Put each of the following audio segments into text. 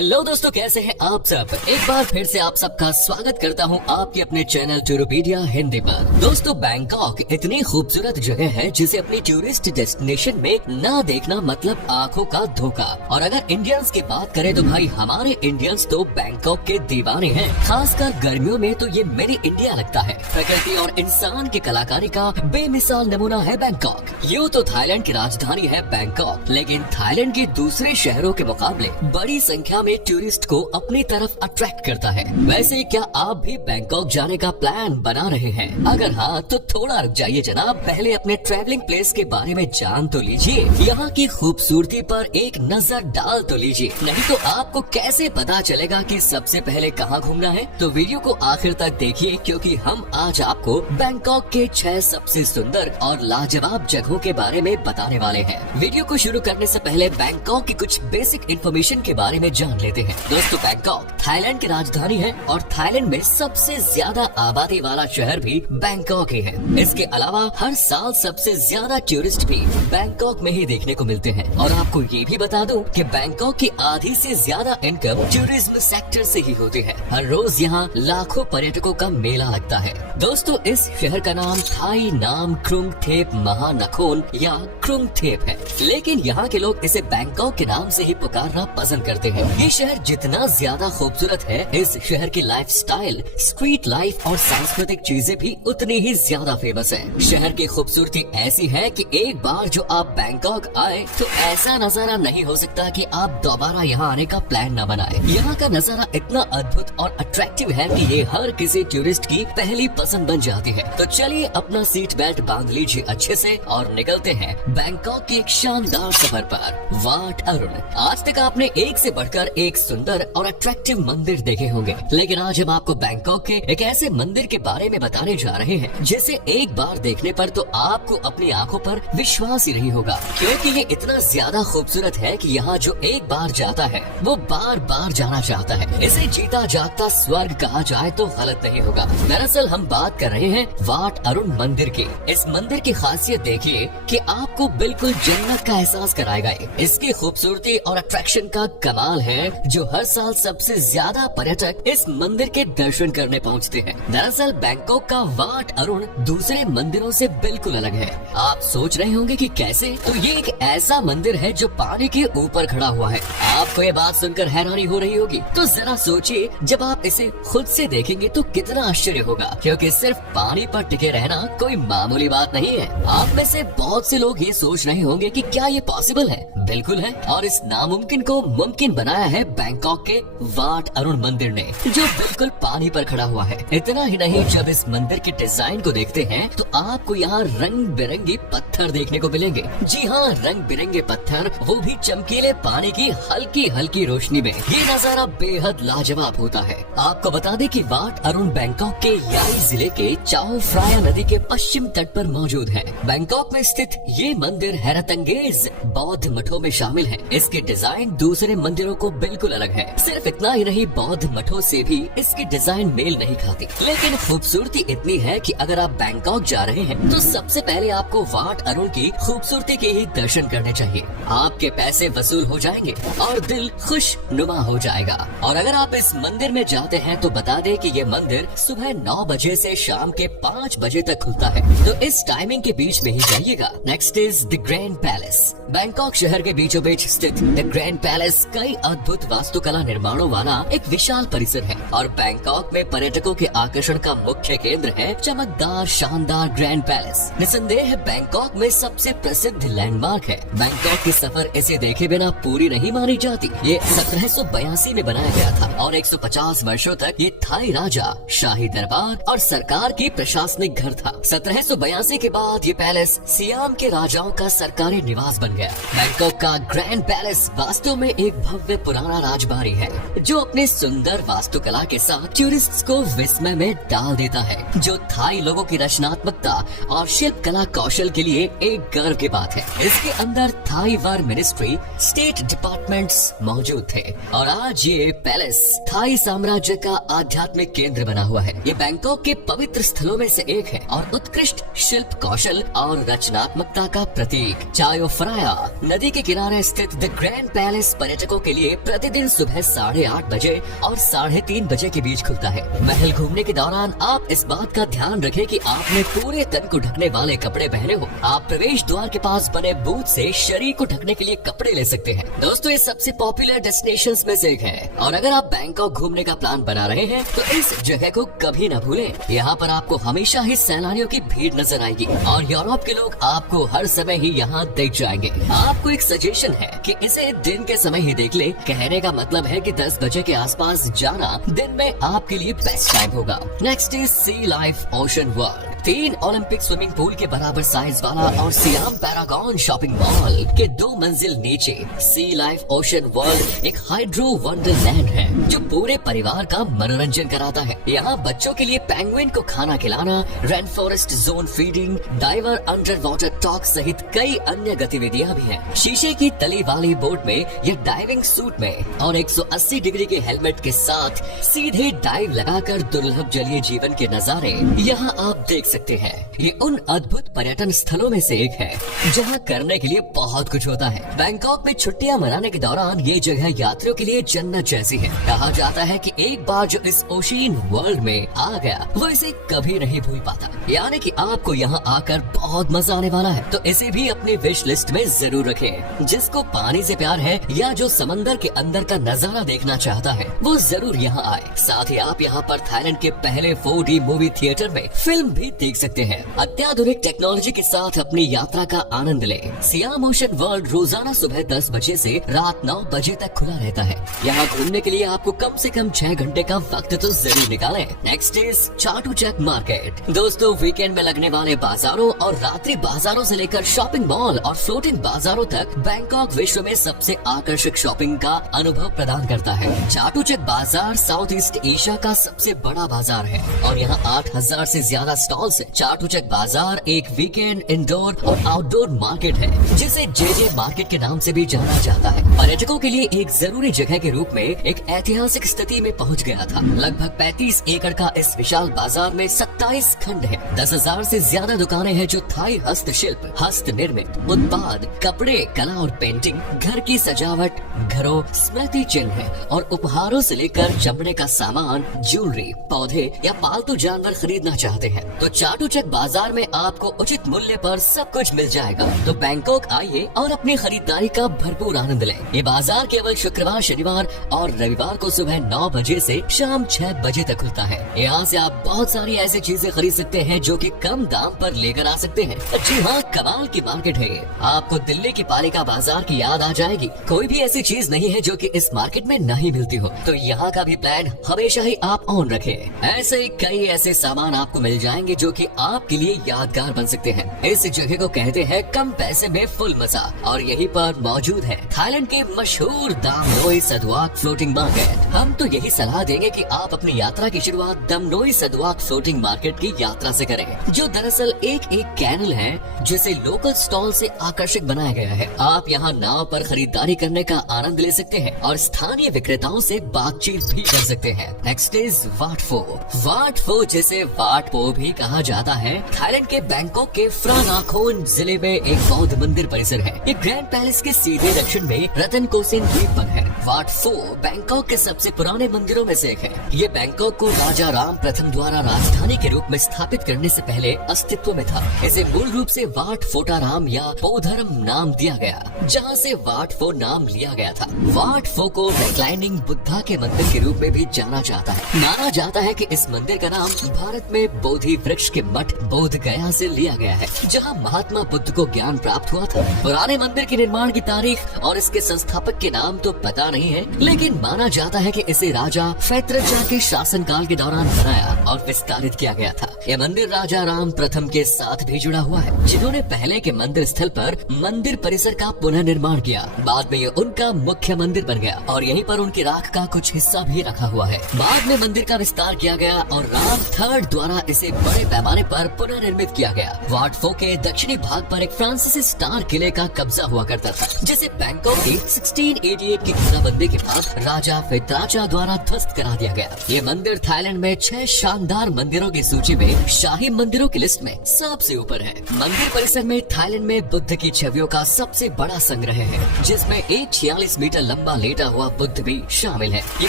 Hello दोस्तों, कैसे हैं आप सब। एक बार फिर से आप सबका स्वागत करता हूं आपके अपने चैनल टूरोपीडिया हिंदी पर। दोस्तों, बैंकॉक इतनी खूबसूरत जगह है जिसे अपनी टूरिस्ट डेस्टिनेशन में ना देखना मतलब आंखों का धोखा। और अगर इंडियंस की बात करें तो भाई हमारे इंडियंस तो बैंकॉक के दीवाने हैं। खासकर गर्मियों में तो ये मेरी इंडिया लगता है। प्रकृति और इंसान की कलाकारी का बेमिसाल नमूना है बैंकॉक। यूँ तो थाईलैंड की राजधानी है बैंकॉक, लेकिन थाईलैंड के दूसरे शहरों के मुकाबले बड़ी संख्या में टूरिस्ट को अपनी तरफ अट्रैक्ट करता है। वैसे क्या आप भी बैंकॉक जाने का प्लान बना रहे हैं? अगर हाँ तो थोड़ा रुक जाइए जनाब, पहले अपने ट्रैवलिंग प्लेस के बारे में जान तो लीजिए, यहाँ की खूबसूरती पर एक नजर डाल तो लीजिए, नहीं तो आपको कैसे पता चलेगा कि सबसे पहले कहाँ घूमना है। तो वीडियो को आखिर तक देखिए, क्योंकि हम आज आपको बैंकॉक के 6 सबसे सुंदर और लाजवाब जगहों के बारे में बताने वाले हैं। वीडियो को शुरू करने से पहले बैंकॉक की कुछ बेसिक इन्फॉर्मेशन के बारे में जान लेते हैं। दोस्तों, बैंकॉक थाईलैंड की राजधानी है और थाईलैंड में सबसे ज्यादा आबादी वाला शहर भी बैंकॉक ही है। इसके अलावा हर साल सबसे ज्यादा टूरिस्ट भी बैंकॉक में ही देखने को मिलते हैं। और आपको ये भी बता दूं कि बैंकॉक की आधी से ज्यादा इनकम टूरिज्म सेक्टर से ही होती है। हर रोज यहाँ लाखों पर्यटकों का मेला लगता है। दोस्तों, इस शहर का नाम थाई नाम क्रुंग थेप महानखोन या क्रुंग थेप है, लेकिन यहाँ के लोग इसे बैंकॉक के नाम से ही पुकारना पसंद करते हैं। ये शहर जितना ज्यादा खूबसूरत है, इस शहर की लाइफस्टाइल, स्ट्रीट लाइफ और सांस्कृतिक चीजें भी उतनी ही ज्यादा फेमस है। शहर की खूबसूरती ऐसी है कि एक बार जो आप बैंकॉक आए तो ऐसा नजारा नहीं हो सकता कि आप दोबारा यहाँ आने का प्लान न बनाए। यहाँ का नजारा इतना अद्भुत और अट्रैक्टिव है कि ये हर किसी टूरिस्ट की पहली पसंद बन जाती है। तो चलिए अपना सीट बेल्ट बांध लीजिए अच्छे से और निकलते हैं बैंकॉक के एक शानदार सफर पर। वाट अरुण। आज तक आपने एक से बढ़कर एक सुंदर और अट्रैक्टिव मंदिर देखे होंगे, लेकिन आज हम आपको बैंकॉक के एक ऐसे मंदिर के बारे में बताने जा रहे हैं जिसे एक बार देखने पर तो आपको अपनी आंखों पर विश्वास ही नहीं होगा, क्योंकि ये इतना ज्यादा खूबसूरत है कि यहाँ जो एक बार जाता है वो बार बार जाना चाहता है। इसे जीता जागता स्वर्ग कहा जाए तो गलत नहीं होगा। दरअसल हम बात कर रहे हैं वाट अरुण मंदिर की। इस मंदिर की खासियत देखिए कि आपको बिल्कुल जन्नत का एहसास कराएगा। इसकी खूबसूरती और अट्रैक्शन का कमाल है जो हर साल सबसे ज्यादा पर्यटक इस मंदिर के दर्शन करने पहुंचते हैं। दरअसल बैंकॉक का वाट अरुण दूसरे मंदिरों से बिल्कुल अलग है। आप सोच रहे होंगे कि कैसे? तो ये एक ऐसा मंदिर है जो पानी के ऊपर खड़ा हुआ है। आपको ये बात सुनकर हैरानी हो रही होगी, तो जरा सोचिए, जब आप इसे खुद से देखेंगे तो कितना आश्चर्य होगा, क्योंकि सिर्फ पानी पर टिके रहना कोई मामूली बात नहीं है। आप में से बहुत से लोग ये सोच रहे होंगे कि क्या ये पॉसिबल है? बिल्कुल है, और इस नामुमकिन को मुमकिन बनाया है बैंकॉक के वाट अरुण मंदिर ने, जो बिल्कुल पानी पर खड़ा हुआ है। इतना ही नहीं, जब इस मंदिर के डिजाइन को देखते हैं तो आपको यहाँ रंग बिरंगे पत्थर देखने को मिलेंगे। जी हाँ, रंग बिरंगे पत्थर, वो भी चमकीले पानी की हल्की हल्की रोशनी में। ये नजारा बेहद लाजवाब होता है। आपको बता दें कि वाट अरुण बैंकॉक के याई जिले के चाओ फ्राया नदी के पश्चिम तट पर मौजूद है। बैंकॉक में स्थित ये मंदिर हैरतअंगेज बौद्ध मठों में शामिल है। इसके डिजाइन दूसरे मंदिरों को बिल्कुल अलग है। सिर्फ इतना ही नहीं, बौद्ध मठों से भी इसकी डिजाइन मेल नहीं खाती। लेकिन खूबसूरती इतनी है कि अगर आप बैंकॉक जा रहे हैं तो सबसे पहले आपको वाट अरुण की खूबसूरती के ही दर्शन करने चाहिए। आपके पैसे वसूल हो जाएंगे और दिल खुश नुमा हो जाएगा। और अगर आप इस मंदिर में जाते हैं तो बता दें कि ये मंदिर सुबह 9 बजे से शाम के 5 बजे तक खुलता है, तो इस टाइमिंग के बीच में ही जाइएगा। Next is the grand palace. Bangkok शहर के बीचों बीच स्थित द ग्रैंड पैलेस कई अद्भुत वास्तुकला निर्माणों वाला एक विशाल परिसर है और बैंकॉक में पर्यटकों के आकर्षण का मुख्य केंद्र है चमकदार शानदार ग्रैंड पैलेस। निसंदेह बैंकॉक में सबसे प्रसिद्ध लैंडमार्क है। बैंकॉक की सफर इसे देखे बिना पूरी नहीं मानी जाती। ये 1782 में बनाया गया था और 150 वर्षों तक ये थाई राजा, शाही दरबार और सरकार की प्रशासनिक घर था। 1782 के बाद ये पैलेस सियाम के राजाओं का सरकारी निवास बन गया। बैंकॉक का ग्रैंड पैलेस वास्तव में एक भव्य पुराना राजबाड़ी है जो अपने सुंदर वास्तुकला के साथ टूरिस्ट को विस्मय में डाल देता है, जो थाई लोगों की रचनात्मकता और शिल्प कला कौशल के लिए एक गर्व की बात है। इसके अंदर थाई वर मिनिस्ट्री, स्टेट डिपार्टमेंट्स मौजूद थे और आज ये पैलेस थाई साम्राज्य का आध्यात्मिक केंद्र बना हुआ है। ये बैंकॉक के पवित्र स्थलों में से एक है और उत्कृष्ट शिल्प कौशल और रचनात्मकता का प्रतीक। चायो फ्राया पटाया नदी के किनारे स्थित द ग्रैंड पैलेस पर्यटकों के लिए प्रतिदिन सुबह 8:30 बजे और 3:30 बजे के बीच खुलता है। महल घूमने के दौरान आप इस बात का ध्यान रखें कि आपने पूरे तन को ढकने वाले कपड़े पहने हो। आप प्रवेश द्वार के पास बने बूथ से शरीर को ढकने के लिए कपड़े ले सकते हैं। दोस्तों, ये सबसे पॉपुलर डेस्टिनेशंस में से एक है और अगर आप बैंकॉक घूमने का प्लान बना रहे हैं तो इस जगह को कभी न भूलें। यहाँ पर आपको हमेशा ही सैलानियों की भीड़ नजर आएगी और यूरोप के लोग आपको हर समय ही यहाँ देख जाएंगे। आपको एक सजेशन है कि इसे दिन के समय ही देख ले। कहने का मतलब है कि 10 बजे के आसपास जाना दिन में आपके लिए बेस्ट टाइम होगा। Next is sea life ocean world. 3 Olympic swimming pool के बराबर साइज वाला और सियाम पैरागॉन शॉपिंग मॉल के 2 मंजिल नीचे सी लाइफ ओशन वर्ल्ड एक हाइड्रो वंडरलैंड है जो पूरे परिवार का मनोरंजन कराता है। यहाँ बच्चों के लिए पेंगुइन को खाना खिलाना, rain forest zone feeding, diver under water talk सहित कई अन्य गतिविधियाँ भी हैं। शीशे की तली वाली बोट में या डाइविंग सूट में और 180 डिग्री के हेलमेट के साथ सीधे डाइव लगाकर दुर्लभ जलीय जीवन के नजारे यहाँ आप देख सकते हैं। ये उन अद्भुत पर्यटन स्थलों में से एक है जहाँ करने के लिए बहुत कुछ होता है। बैंकॉक में छुट्टियाँ मनाने के दौरान ये जगह यात्रियों के लिए जन्नत जैसी है। कहा जाता है कि एक बार जो इस ओशियन वर्ल्ड में आ गया वो इसे कभी नहीं भूल पाता। यानी कि आपको यहाँ आकर बहुत मजा आने वाला है, तो इसे भी अपनी विश लिस्ट में जरूर रखें। जिसको पानी से प्यार है या जो समंदर के अंदर का नजारा देखना चाहता है वो जरूर यहाँ आए। साथ ही आप यहाँ पर थाईलैंड के पहले 4D मूवी थिएटर में फिल्म भी देख सकते हैं। अत्याधुनिक टेक्नोलॉजी के साथ अपनी यात्रा का आनंद लें। सियाम ओशन वर्ल्ड रोजाना सुबह 10 बजे से रात 9 बजे तक खुला रहता है। यहाँ घूमने के लिए आपको कम से कम 6 घंटे का वक्त तो जरूर निकालें। Next is Chatuchak market. दोस्तों, वीकेंड में लगने वाले बाजारों और रात्रि बाजारों से लेकर शॉपिंग मॉल और फ्लोटिंग बाजारों तक बैंकॉक विश्व में सबसे आकर्षक शॉपिंग का अनुभव प्रदान करता है। चाटुचक बाजार साउथ ईस्ट एशिया का सबसे बड़ा बाजार है और यहाँ 8000 से ज्यादा स्टॉल्स है। चाटुचक बाजार एक वीकेंड इंडोर और आउटडोर मार्केट है जिसे जेजे मार्केट के नाम से भी जाना जाता है। पर्यटकों के लिए एक जरूरी जगह के रूप में एक ऐतिहासिक स्थिति में पहुंच गया था। लगभग 35 एकड़ का इस विशाल बाजार में 27 खंड है। 10,000 से ज्यादा दुकानें हैं जो थाई हस्तशिल्प, हस्त निर्मित उत्पाद, कपड़े, कला और पेंटिंग, घर की सजावट, घरों, स्मृति चिन्ह और उपहारों से लेकर चमड़े का सामान, ज्वेलरी, पौधे या पालतू जानवर खरीदना चाहते हैं तो चाटुचक बाजार में आपको उचित मूल्य पर सब कुछ मिल जाएगा। तो बैंकॉक आइए और अपनी खरीदारी का भरपूर आनंद लें। ये बाजार केवल शुक्रवार, शनिवार और रविवार को सुबह 9 बजे से शाम 6 बजे तक खुलता है। यहाँ से आप बहुत सारी ऐसी चीजें खरीद सकते हैं जो कि कम दाम पर लेकर आ सकते हैं। जी हाँ, कमाल की मार्केट है। आपको दिल्ली की पालिका बाजार की याद आ जाएगी। कोई भी ऐसी चीज नहीं है जो कि इस मार्केट में नहीं मिलती हो। तो यहाँ का भी प्लान हमेशा ही आप ऑन रखें। ऐसे कई ऐसे सामान आपको मिल जाएंगे जो कि आपके लिए यादगार बन सकते हैं। इस जगह को कहते हैं कम पैसे में फुल मजा और यहीं पर मौजूद है थाईलैंड के मशहूर दाम नोई सदवाक फ्लोटिंग मार्केट। हम तो यही सलाह देंगे कि आप अपनी यात्रा की शुरुआत दम नोई सदवाक फ्लोटिंग मार्केट की यात्रा से करें, जो दरअसल एक कैनल है जिसे लोकल स्टॉल से आकर्षक बनाया गया है। आप यहाँ नाव पर खरीदारी करने का आनंद ले सकते हैं और स्थानीय विक्रेताओं से बातचीत भी कर सकते हैं। नेक्स्ट इज वाट फो। वाट फो जिसे वाट पो भी कहा जाता है, थाईलैंड के बैंकॉक के फ्रा नाखोन जिले में एक बौद्ध मंदिर परिसर है। ये ग्रैंड पैलेस के सीधे दक्षिण में रतन कोसेन द्वीप पर है। वाट फो बैंकॉक के सबसे पुराने मंदिरों में से एक है। ये बैंकॉक को राजा राम प्रथम द्वारा राजधानी के रूप में स्थापित करने से पहले अस्तित्व में था। इसे मूल रूप से वाट फोटाराम या पोधरम नाम दिया गया, जहाँ से वाट फो नाम लिया गया था। वाट फो को रिक्लाइनिंग बुद्धा के मंदिर के रूप में भी जाना जाता है। माना जाता है कि इस मंदिर का नाम भारत में बोधि वृक्ष के मठ बोध गया से लिया गया है, जहाँ महात्मा बुद्ध को ज्ञान प्राप्त हुआ था। पुराने मंदिर के निर्माण की तारीख और इसके संस्थापक के नाम तो पता नहीं है, लेकिन माना जाता है कि इसे राजा फैत्रचा के शासनकाल के दौरान बनाया और विस्तारित किया गया था। यह मंदिर राजा राम प्रथम के साथ भी जुड़ा हुआ है, जिन्होंने पहले के मंदिर स्थल पर मंदिर परिसर का पुनर्निर्माण किया। बाद में ये उनका मुख्य मंदिर बन गया और यहीं पर उनकी राख का कुछ हिस्सा भी रखा हुआ है। बाद में मंदिर का विस्तार किया गया और राम थर्ड द्वारा इसे बड़े पैमाने पर पुनर्निर्मित किया गया। वाट फो के दक्षिणी भाग पर एक फ्रांसीसी स्टार किले का कब्जा हुआ करता था, जिसे बैंकॉक की 1688 की घेराबंदी के बाद राजा फित्राचा द्वारा ध्वस्त करा दिया गया। ये मंदिर थाईलैंड में 6 शानदार मंदिरों की सूची में शाही मंदिरों की लिस्ट में सबसे ऊपर है। मंदिर परिसर में थाईलैंड में बुद्ध की छवियों का सबसे बड़ा संग्रह है, जिसमें एक 46 मीटर लंबा लेटा हुआ बुद्ध भी शामिल है। ये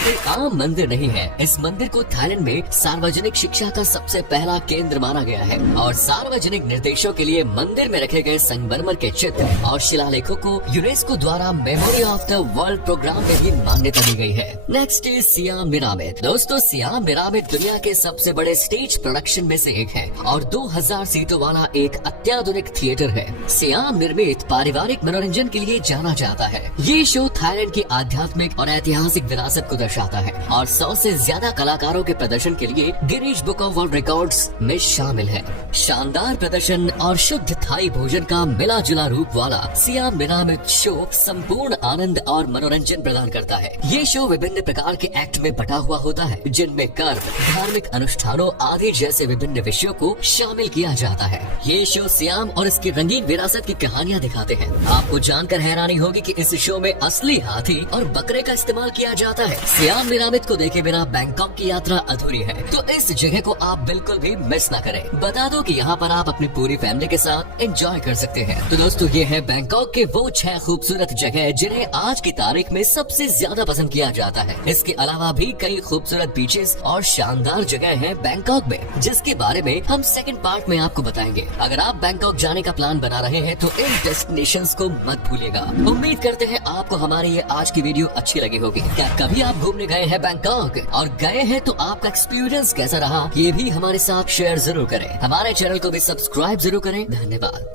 कोई आम मंदिर नहीं है। इस मंदिर को थाईलैंड में सार्वजनिक शिक्षा का सबसे पहला केंद्र माना गया है और सार्वजनिक निर्देशों के लिए मंदिर में रखे गए संगमरमर के चित्र और शिलालेखों को यूनेस्को द्वारा memory of the world program में भी मान्यता दी गई है। Next is SIAM pyramid. दोस्तों, सियाम पिरामिड दुनिया के सबसे बड़े स्टेज प्रोडक्शन में से एक है और 2000 सीटों वाला एक अत्याधुनिक थिएटर है। सियाम निर्मित पारिवारिक मनोरंजन के लिए जाना जाता है। ये शो थाईलैंड की आध्यात्मिक और ऐतिहासिक विरासत को दर्शाता है और 100 से ज्यादा कलाकारों के प्रदर्शन के लिए Guinness book of world records में शामिल है। शानदार प्रदर्शन और शुद्ध थाई भोजन का मिला जुला रूप वाला सियाम पिरामिड शो संपूर्ण आनंद और मनोरंजन प्रदान करता है। ये शो विभिन्न प्रकार के एक्ट में बटा हुआ होता है, जिनमें कर्म, धार्मिक अनुष्ठानों आदि जैसे विभिन्न विषयों को शामिल किया जाता है। ये शो सियाम और इसकी रंगीन विरासत की कहानियाँ दिखाते हैं। आपको जानकर हैरानी होगी कि इस शो में असली हाथी और बकरे का इस्तेमाल किया जाता है। सियाम पिरामिड को देखे बिना बैंकॉक की यात्रा अधूरी है, तो इस जगह को आप बिल्कुल भी मिस ना करें। बता दो कि यहाँ पर आप अपनी पूरी फैमिली के साथ एंजॉय कर सकते हैं। तो दोस्तों, ये है बैंकॉक के वो 6 खूबसूरत जगह जिन्हें आज की तारीख में सबसे ज्यादा पसंद किया जाता है। इसके अलावा भी कई खूबसूरत बीचेस और शानदार जगह है बैंकॉक में, जिसके बारे में हम सेकंड पार्ट में आपको बताएंगे। अगर आप बैंकॉक जाने का प्लान बना रहे हैं तो इन डेस्टिनेशंस को मत भूलिएगा। उम्मीद करते हैं आपको हमारी ये आज की वीडियो अच्छी लगी होगी। क्या कभी आप घूमने गए हैं बैंकॉक, और गए हैं तो आपका एक्सपीरियंस कैसा रहा, ये भी हमारे साथ शेयर जरूर करें। हमारे चैनल को भी सब्सक्राइब जरूर करें। धन्यवाद।